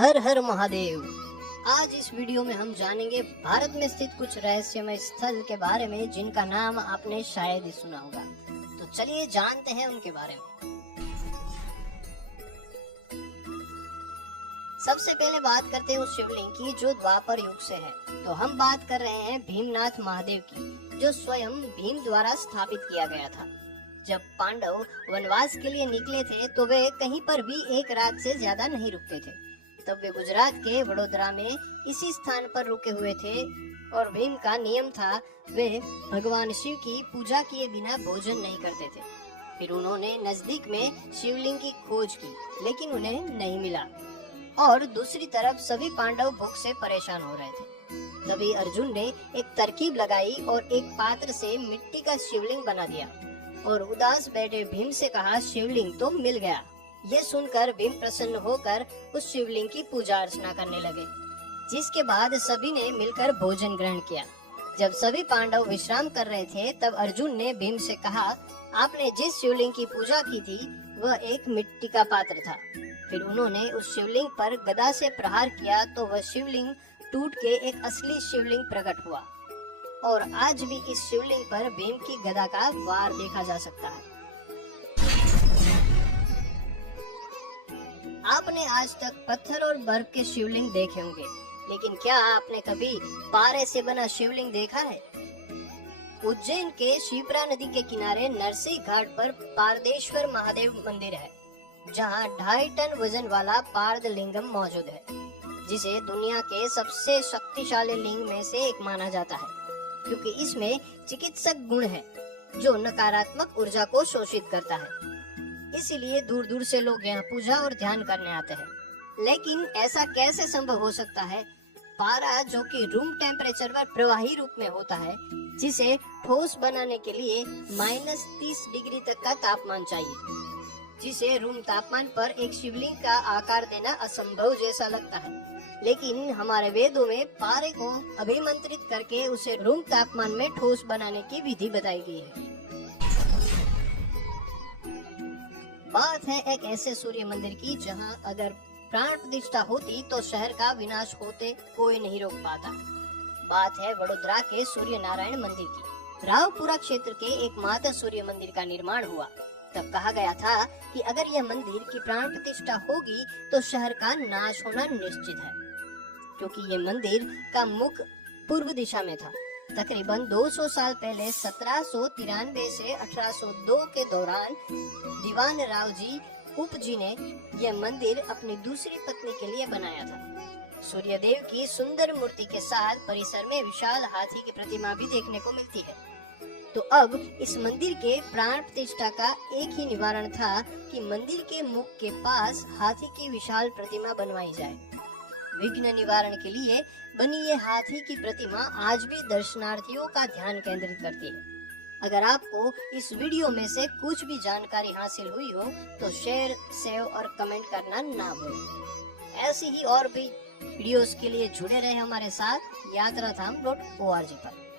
हर हर महादेव। आज इस वीडियो में हम जानेंगे भारत में स्थित कुछ रहस्यमय स्थल के बारे में जिनका नाम आपने शायद ही सुना होगा। तो चलिए जानते हैं उनके बारे में। सबसे पहले बात करते हैं उस शिवलिंग की जो द्वापर युग से है। तो हम बात कर रहे हैं भीमनाथ महादेव की, जो स्वयं भीम द्वारा स्थापित किया गया था। जब पांडव वनवास के लिए निकले थे तो वे कहीं पर भी एक रात से ज्यादा नहीं रुकते थे। तब वे गुजरात के वडोदरा में इसी स्थान पर रुके हुए थे और भीम का नियम था वे भगवान शिव की पूजा किए बिना भोजन नहीं करते थे। फिर उन्होंने नजदीक में शिवलिंग की खोज की, लेकिन उन्हें नहीं मिला और दूसरी तरफ सभी पांडव भूख से परेशान हो रहे थे। तभी अर्जुन ने एक तरकीब लगाई और एक पात्र से मिट्टी का शिवलिंग बना दिया और उदास बैठे भीम से कहा, शिवलिंग तो मिल गया। ये सुनकर भीम प्रसन्न होकर उस शिवलिंग की पूजा अर्चना करने लगे, जिसके बाद सभी ने मिलकर भोजन ग्रहण किया। जब सभी पांडव विश्राम कर रहे थे तब अर्जुन ने भीम से कहा, आपने जिस शिवलिंग की पूजा की थी वह एक मिट्टी का पात्र था। फिर उन्होंने उस शिवलिंग पर गदा से प्रहार किया तो वह शिवलिंग टूट के एक असली शिवलिंग प्रकट हुआ और आज भी इस शिवलिंग पर भीम की गदा का वार देखा जा सकता है। आपने आज तक पत्थर और बर्फ के शिवलिंग देखे होंगे, लेकिन क्या आपने कभी पारे से बना शिवलिंग देखा है? उज्जैन के शिप्रा नदी के किनारे नरसिंह घाट पर पारदेश्वर महादेव मंदिर है, जहां 2.5 टन वजन वाला पार्द लिंगम मौजूद है, जिसे दुनिया के सबसे शक्तिशाली लिंग में से एक माना जाता है, क्योंकि इसमें चिकित्सक गुण है जो नकारात्मक ऊर्जा को शोषित करता है। इसीलिए दूर दूर से लोग यहाँ पूजा और ध्यान करने आते हैं। लेकिन ऐसा कैसे संभव हो सकता है? पारा जो कि रूम टेम्परेचर पर प्रवाही रूप में होता है, जिसे ठोस बनाने के लिए -30 डिग्री तक का तापमान चाहिए, जिसे रूम तापमान पर एक शिवलिंग का आकार देना असंभव जैसा लगता है। लेकिन हमारे वेदों में पारे को अभिमंत्रित करके उसे रूम तापमान में ठोस बनाने की विधि बताई गई है। बात है एक ऐसे सूर्य मंदिर की जहां अगर प्राण प्रतिष्ठा होती तो शहर का विनाश होते कोई नहीं रोक पाता। बात है वडोदरा के सूर्य नारायण मंदिर की। रावपुरा क्षेत्र के एकमात्र सूर्य मंदिर का निर्माण हुआ। तब कहा गया था कि अगर यह मंदिर की प्राण प्रतिष्ठा होगी तो शहर का नाश होना निश्चित है, क्योंकि ये मंदिर का मुख पूर्व दिशा में था। तकरीबन 200 साल पहले 1793 से 1802 के दौरान दीवान राव जी उप जी ने यह मंदिर अपनी दूसरी पत्नी के लिए बनाया था। सूर्यदेव की सुंदर मूर्ति के साथ परिसर में विशाल हाथी की प्रतिमा भी देखने को मिलती है। तो अब इस मंदिर के प्राण प्रतिष्ठा का एक ही निवारण था कि मंदिर के मुख के पास हाथी की विशाल प्रतिमा बनवाई जाए। विघ्न निवारण के लिए बनी ये हाथी की प्रतिमा आज भी दर्शनार्थियों का ध्यान केंद्रित करती है। अगर आपको इस वीडियो में से कुछ भी जानकारी हासिल हुई हो तो शेयर, सेव और कमेंट करना ना भूलें। ऐसी ही और भी वीडियोस के लिए जुड़े रहे हमारे साथ यात्राधाम.org पर।